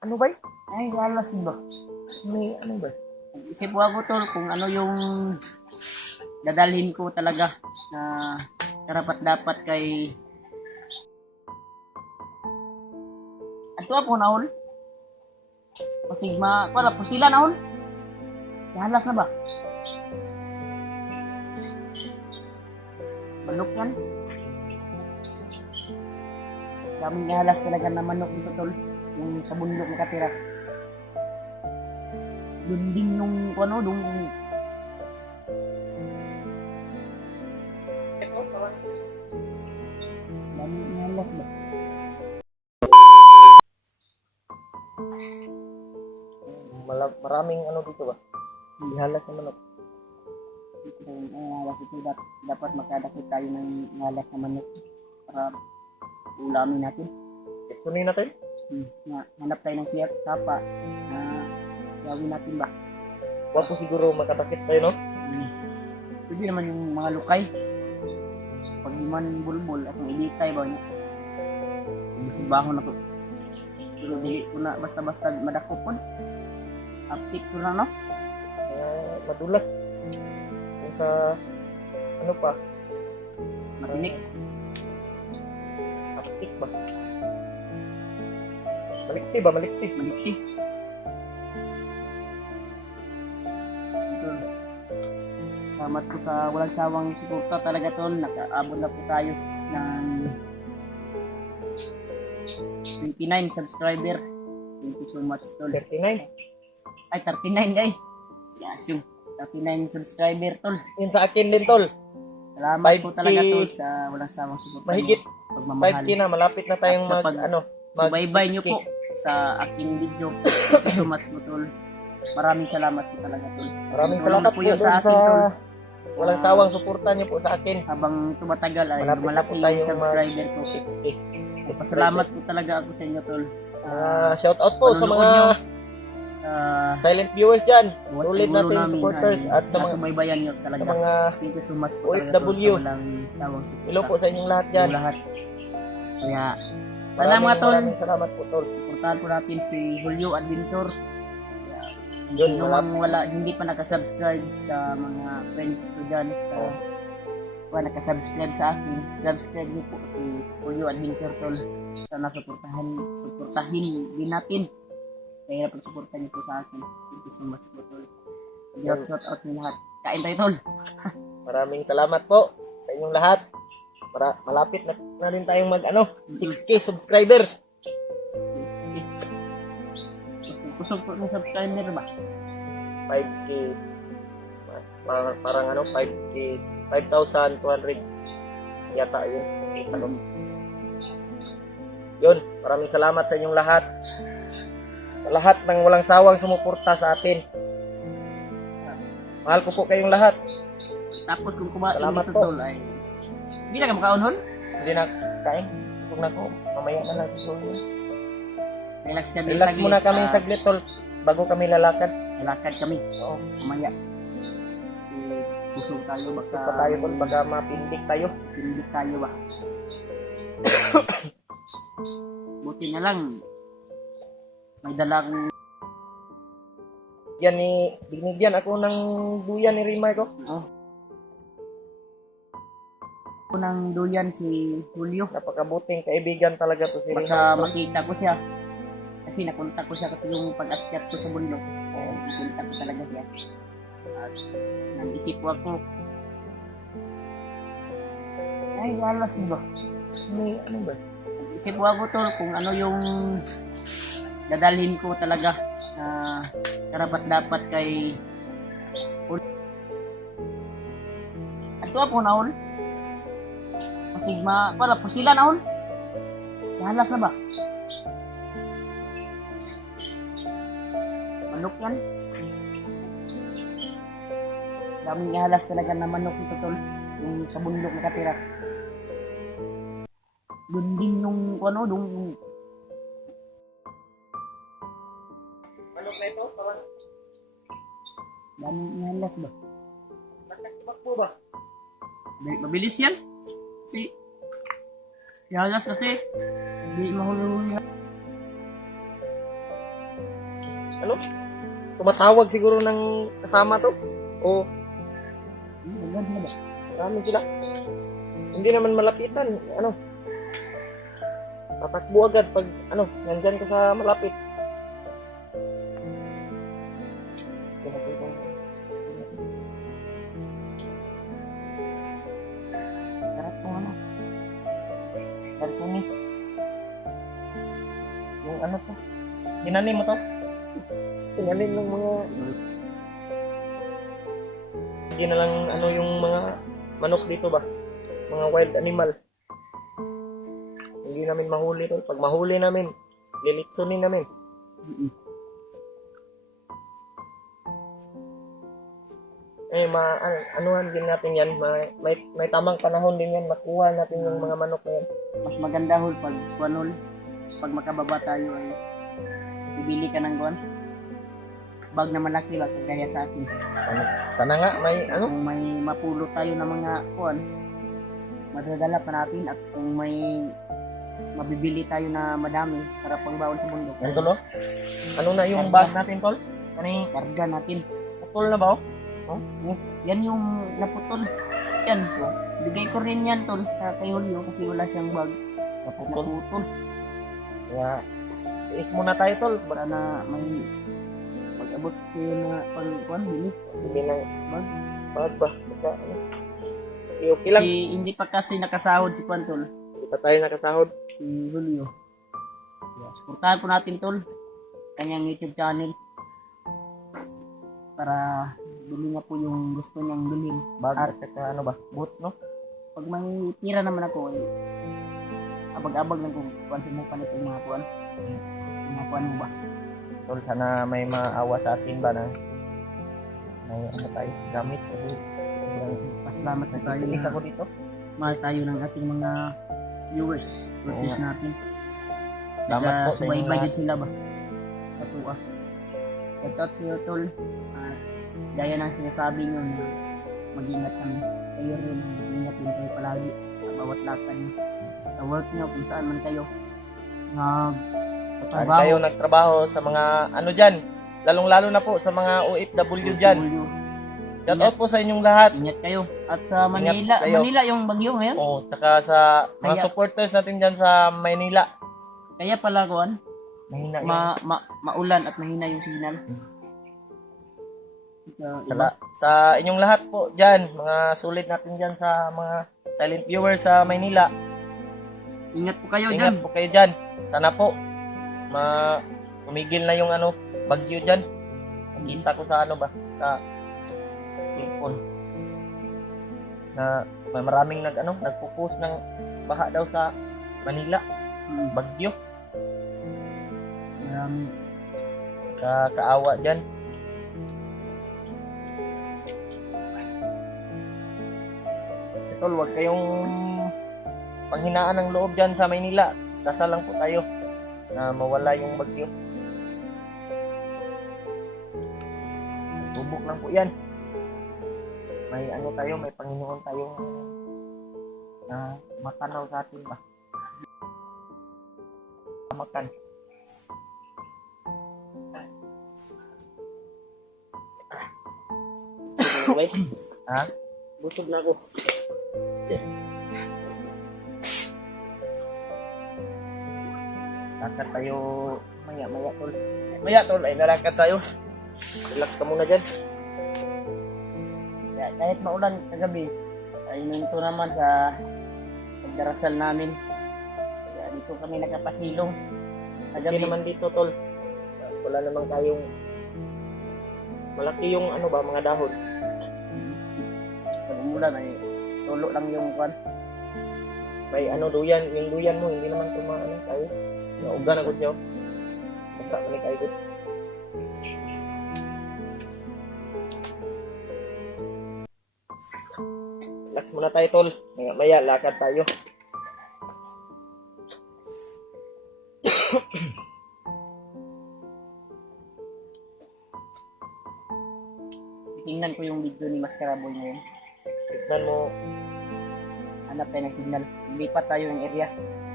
Ano ba? Ay, alas din ba? May ano ba? Isip ko ako tol kung ano yung dadalhin ko talaga na karapat dapat kay ato po na hol. Pasigma, wala po sila na hol. Halas na ba? Manok yan. Daming halas talaga na manok dito tol. Yung sa bundok nakatira. Doon din nung ano, doon daming halas ba? Maraming ano dito ba? Ihalas na manok. Yung halas ito dapat makadakit tayo ng halas na manok para ulamin natin. Kunin natin. Hanap tayo ng siyak, sapa na gawin natin ba? Huwag po siguro makatakit tayo, no? Pwede naman yung mga lukay. Pag di man bulbul at yung ilitay ba niya. Subaho na to. Pero dili ko na basta-basta madako po. Uptake ko na no? Madulas. Yung sa, ano pa? Matinik. Aptik ba? Maliksi ba? Maliksi. Maliksi. Salamat po sa walang sawang suporta talaga tol. Nakaabot na po tayo ng 29 subscriber. Thank you so much tol. 39. Ay 39 guys. Yes yung 39 subscriber tol. Yun sa akin din, tol. Salamat 5K po talaga tol sa walang sawang suporta. Mahigit Pagmamahal. 5K na. Malapit na tayong At sa subaybay nyo 6K. po sa aking video. Thank you so much po tol. Maraming salamat po talaga tol. Maraming Tulong salamat po po yun sa sa akin tol. walang sawang suporta niyo po sa akin. Habang tumatagal ay Malapit na lumalaki po yung tayong subscriber ko. 6K. Pasalamat po talaga ako sa inyo tol. Shout out po sa Panonood mga nyo. silent viewers dyan. Buhat Solid ang gulo natin namin supporters ay at sa mga, nasubaybayan nyo sa talaga. mga Thank you so much po talaga tol OFW. sa walang sawang suporta. hello po sa inyong lahat dyan. Sa lahat. Kaya sana mga tol, Maraming salamat po, tol. suportahan po natin si Julio Adventure. Yun, Sino mang wala, hindi pa nakasubscribe sa mga friends ko dyan. Wala nakasubscribe sa akin, subscribe niyo po si Julio Adventure tol. Sana suportahin din natin. Kaya pag-suportahan niyo po sa akin. Thank you so much po tol. Shout out niyo lahat. Kain tayo tol. Maraming salamat po sa inyong lahat. Malapit na rin tayong 6K subscriber. Kusog po ng subscriber ba? 5K. Parang 5K. 5,200 yata yun. Yun, maraming salamat sa inyong lahat. Sa lahat ng walang sawang sumuporta sa atin. Mahal ko po kayong lahat. Tapos kung kumain Salamat dito po. tol ay hindi na ka makaon hon? Hindi na kain. Busog na ko. Mamaya na lang. Relax kami Relax muna kami saglit, tol. Bago kami lalakad. Lalakad kami. Oo. Kumaya. Kasi busog tayo baka Pa tayo, tol. Baga mapindik tayo. hindi tayo ba. Buti na lang may dalang Binigyan ako ng duyan ni Rimar ko. ng duyan si Julio. Napakabuting kaibigan talaga to si Baka Rimar. makita ko siya. Kasi nakunta ko siya kasi yung pag-akyat ko sa bundok. Nakunta ko talaga siya. At nag-isip ko ako. Ay, alas ba? May ano ba? Nag-isip ko ako tol kung ano yung dadalhin ko talaga na karapat dapat kay ato po na hol. Pasigma, wala po sila na hol. Halas na ba? Manok yan. Daming halas talaga na manok ito tol. Yung sa bundok nakatira. Doon din yung ano, doon Manok na ito? Parang daming halas ba? nakasibak ba? Mabilis yan. Si halas kasi hindi mahulog yan. ano, tumatawag siguro ng kasama to. O, Agad na ba? marami sila. Hindi naman malapitan, ano. Tatakbo agad pag, ano, nandyan ka sa malapit. Sarap kung ano. Cartoonis. Yung ano to? Ginanin mo to? Ginanin ng mga... Hindi na lang ano yung mga manok dito ba? Mga wild animal. Hindi namin mahuli to. Pag mahuli namin, lilitsunin namin. Eh, anuhan din natin yan. May tamang panahon din yan. Makuha natin yung mga manok na yan. Mas maganda hol pag kuanol, pag makababa tayo ay bibili ka ng guan. Bag na malaki ba kagaya sa akin. Ano, sana nga, may ano? Kung may mapulot tayo ng mga kuan, madadala pa natin at kung may mabibili tayo na madami para pangbaon sa bundok. Yan tol, oh. Ano na yung bus natin, tol? Ano yung Karga natin. putol na ba, oh? Yan yung naputol. Yan. Bigay ko rin yan tol sa kay Julio kasi wala siyang bag. Naputol. Naputol. Kaya, tiis muna tayo, tol. Sana may mag-abot siya na pang bili. Hindi na Bag. bag ba? Baka, ano? Okay lang. Hindi pa kasi nakasahod si Kwan tol. Hindi pa tayo nakasahod. Si Julio. Yeah, supportahan po natin tol. Kanyang YouTube channel. Para bili niya po yung gusto niyang bilhin. Bag at saka ano ba? Boots, no? Pag may tira naman ako, eh, abag-abag lang kung kuwan sa mukha nito yung mga kuwan. Mga kuwan mo ba? Tol, sana may maawa sa atin ba na may ano tayo, gamit. Kasi Pasalamat na tayo bilis na ako dito. mahal tayo ng ating mga viewers. Viewers Oo. natin. Salamat po sa inyong Subaybay lahat. din sila ba? Katuwa. Shoutout sa iyo tol. At gaya ng sinasabi nyo na mag-ingat kami. Kayo rin, mag-ingat din kayo palagi sa bawat lakad nyo. Sa work nyo, kung saan man kayo. Saan kayo nagtrabaho sa mga ano dyan? Lalong-lalo na po sa mga OFW dyan. Shout out po sa inyong lahat. Ingat kayo. At sa Manila, kayo. Manila yung bagyo ngayon. Oo, tsaka sa mga Kaya- supporters natin dyan sa Maynila. Kaya pala kuwan, Mahina yung maulan at mahina yung signal. sa inyong lahat po dyan, mga sulit natin dyan sa mga silent viewers sa Maynila. Ingat po kayo Ingat dyan. po kayo dyan. Sana po tumigil na yung ano, bagyo dyan. Nakita ko sa ano ba, sa cellphone na may maraming nagpo-post ng baha daw sa Manila, bagyo. Kaawa dyan. Tol, huwag kayong panghinaan ng loob dyan sa Maynila. Dasal lang po tayo na mawala yung bagyo. Tubok lang po yan. May ano tayo, may Panginoon tayong na matanaw sa atin ba? Makan. Ha? Busog na ako. Lakad tayo maya tol. Maya tol, ay lalakad tayo. Relax ka muna dyan. Kahit maulan kagabi, ay nito naman sa pagdarasal namin. Kaya dito kami nakapasilong. Hindi Kagabi naman dito tol. Wala namang tayong malaki yung ano ba, mga dahon. pag umulan ay tulo lang yung kwan. May ano duyan, yung duyan mo, hindi naman tumaano tayo. Nauga na ko siya. Basta kami kayo. Relax muna tayo tol. Maya lakad tayo. Tingnan ko yung video ni Mascarabo ngayon. Tignan mo. Hanap tayo ng signal. Lipat tayo yung area.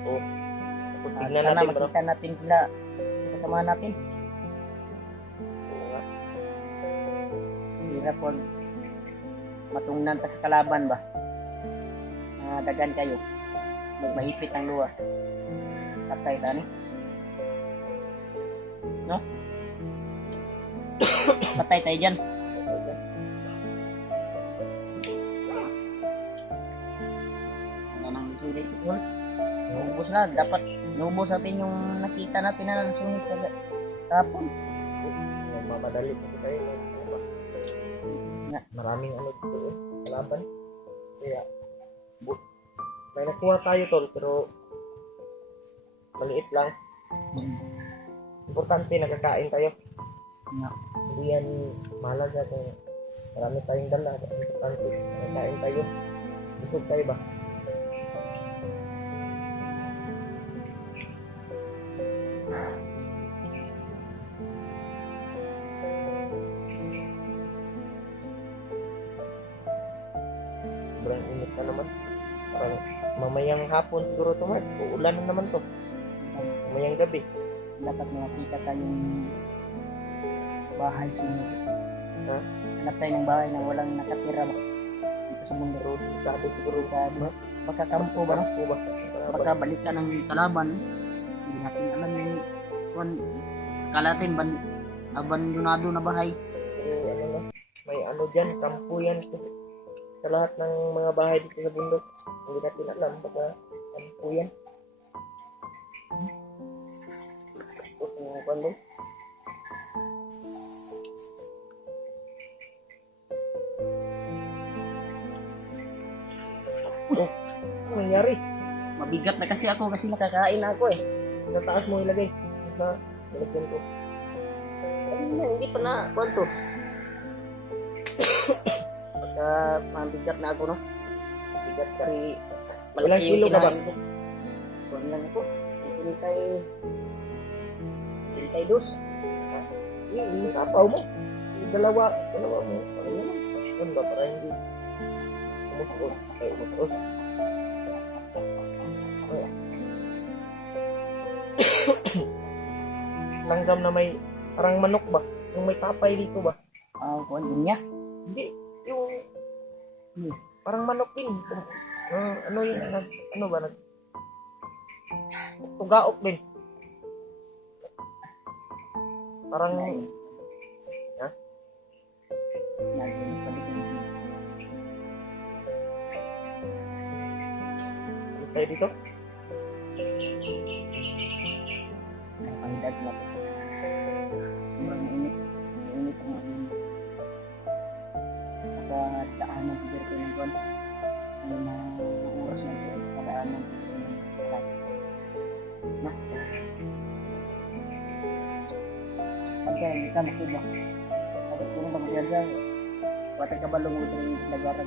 Oh. Tapos At tignan sana natin bro. makita natin sila kasama natin. hirap pag matungnan ta sa kalaban ba. Dagan kayo. Mahipit ang luwa. Patay ta ni. No? Patay tayo dyan. Ano nang sulis yun? Nubos na. Dapat nubos natin yung nakita natin na sulis kapon. Mamadali kasi tayo. Ano ba? Maraming ano dito kalaban. Kaya, may nakuha tayo tol, pero maliit lang. Importante nagkakain tayo. Hindi yan mahalaga kung marami tayong dala. Importante nagkakain tayo. Busog tayo ba? Sobrang init na naman. Parang mamayang hapon siguro ito, Mark. Uulan na naman to. Mamayang gabi. Dapat makita tayong bahay sa inyo. Ha? Hanap tayo ng bahay na walang nakatira ba? Dito sa mundo. Pero sigurado siguro Sigurado. Makakampo ba, no? po ba? Baka balik ka ng kalaban. Hindi natin alam yung kung akala natin abandonado na bahay. Pero ano na, may ano dyan, kampo yan. Sa lahat ng mga bahay dito sa bundok. Hindi natin alam, baka kampo yan. Tapos mga kwando. Oh, ano nangyari? Mabigat na kasi ako kasi nakakain na ako eh. Sa taas mo ilagay. Sa ilagyan ko. Hindi pa na, kwanto. Pagka mabigat na ako, no? Mabigat kasi Ilang kilo ka ba? Kuwan lang ako. Pintay dos. Yung sapaw mo. Yung dalawa mo. Ano naman? Ano ba? Para hindi umusot. Ay, umusot. Langgam na may parang manok ba? Yung may tapay dito ba? Kuwan din niya. Hindi. Yung parang manok din. Ano yun? Ano ba? Tugaok din. Parang ha? Ano tayo dito? Nakapangidad sila. Sobrang init. Init ang init. Nakadaanan siguro ko ng kuwan. May mga oras na ito. Nakadaanan siguro ng kuwan. Na? Pagka kita masih ba? Pagka kung magbiyaga, watag ka balong ito yung nagaran.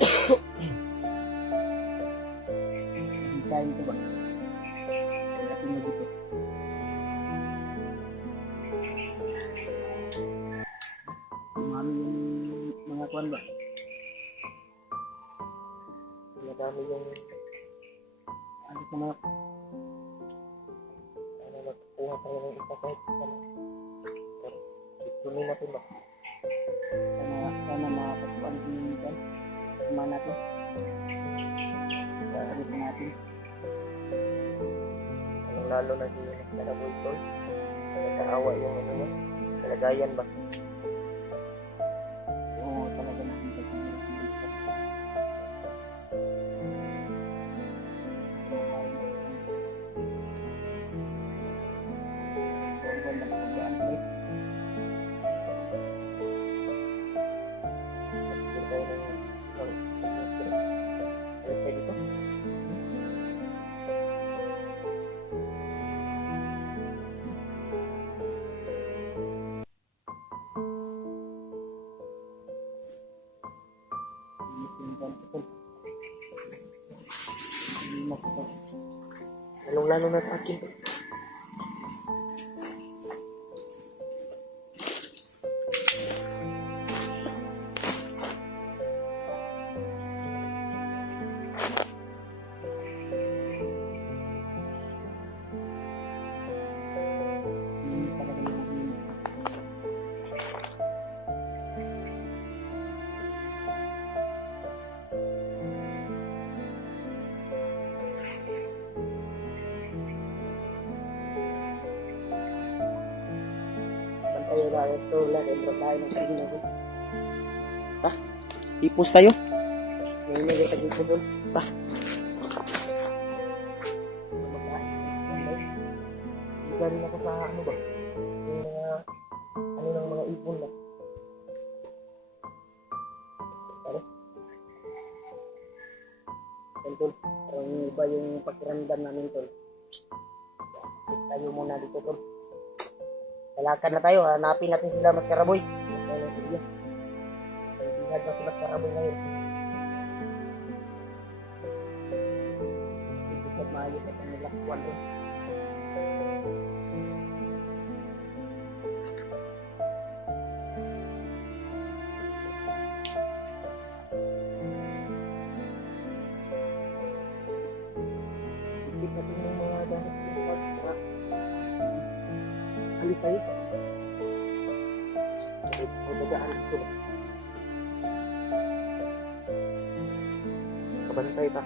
Isayin ko ba? Pagdating mo dito. Umami yung mga kuwan ba? Madami yung Alis na mga ano, nagkuha tayo ng isa kahit isa na. Ituloy natin ba? sana makapagpuan din yung kuwan. Sama natin. Sasalit natin. Lalo na si Kanaboy Tol. Nagkaawa yung ano niya. Kalagayan ba? Oo, talaga natin pagpapalala si Bista. Nagpipil tayo ng alis tayo dito. Lalong-lalo na sa akin. tayo na ito lang. Ito tayo ng kanina ko. Ipos tayo. Ngayon na yung tagin ko doon. Galing ako sa ano ba? Yung mga ano ng mga ipon na. Ano? Yan, tol. Parang iba yung pakiramdam namin, tol. Tayo muna dito, tol. Lalakad na tayo. Hanapin natin sila, Maskaraboy. Ingat na si Maskaraboy ngayon. Hindi maayos at ang nilakwan doon. Hindi natin yung mga gamit yung mga alis tayo. Magdadaan dito ba? Kabantay pa.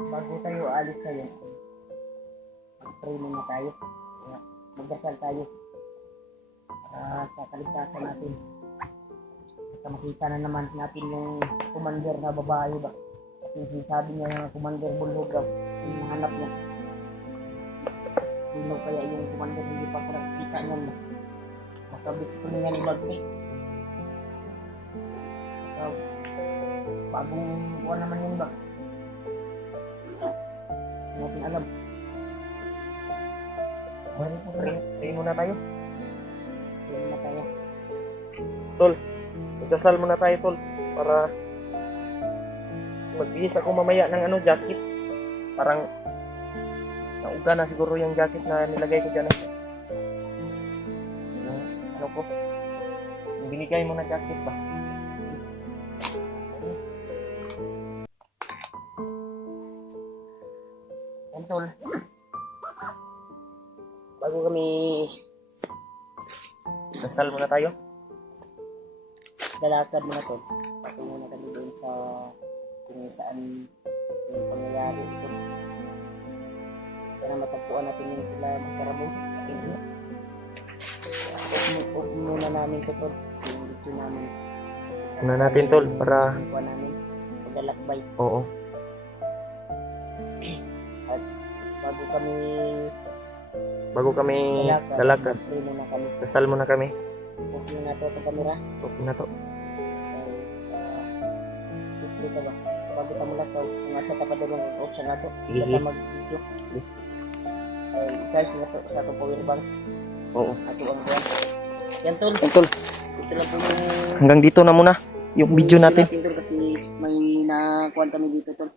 Bago tayo alis tayo, mag-pray muna tayo. Kaya magdasal tayo para sa kaligtasan natin. At makita na naman natin yung commander na babae ba. At yung sinasabi niya yung commander Bulhog daw, yung nahanap niya. Sino kaya yung commander, hindi pa ko nakikita niyan ba. Makabits ko niya ng bagti. So, bagong buwan naman yun ba. Hindi natin alam. Pray muna tayo. Pray muna tayo. Tol, magdasal muna tayo, tol. Para magbihis ako mamaya ng ano, jacket. Parang nauga na siguro yung jacket na nilagay ko dyan. Yung ano ko, yung binigay mo na jacket ba? Yan, tol. Bago kami Dasal muna tayo. lalakad muna, tol. Patungo na kami doon sa kung saan yung pangyayari ito. Kaya matagpuan natin yung sila Maskaraboy. Open muna namin ito, tol. Yung video namin. Una natin, tol, para... Pagkuhan namin. Paglalakbay. Oo. At bago kami Lalakad. pray muna kami. Dasal muna kami. Okay na ito sa camera. Okay na to. Simple ka ba? Bago ka mula ito, kung nasa tapadulong ang option na ito, Sige. isa ka mag-video. Charge na ito sa ito power bank. Oo. Ato ang buwan. Yan, tol. Tol, Ito lang po yung hanggang dito na muna yung video natin. tol, kasi may nakuhan kami dito, tol.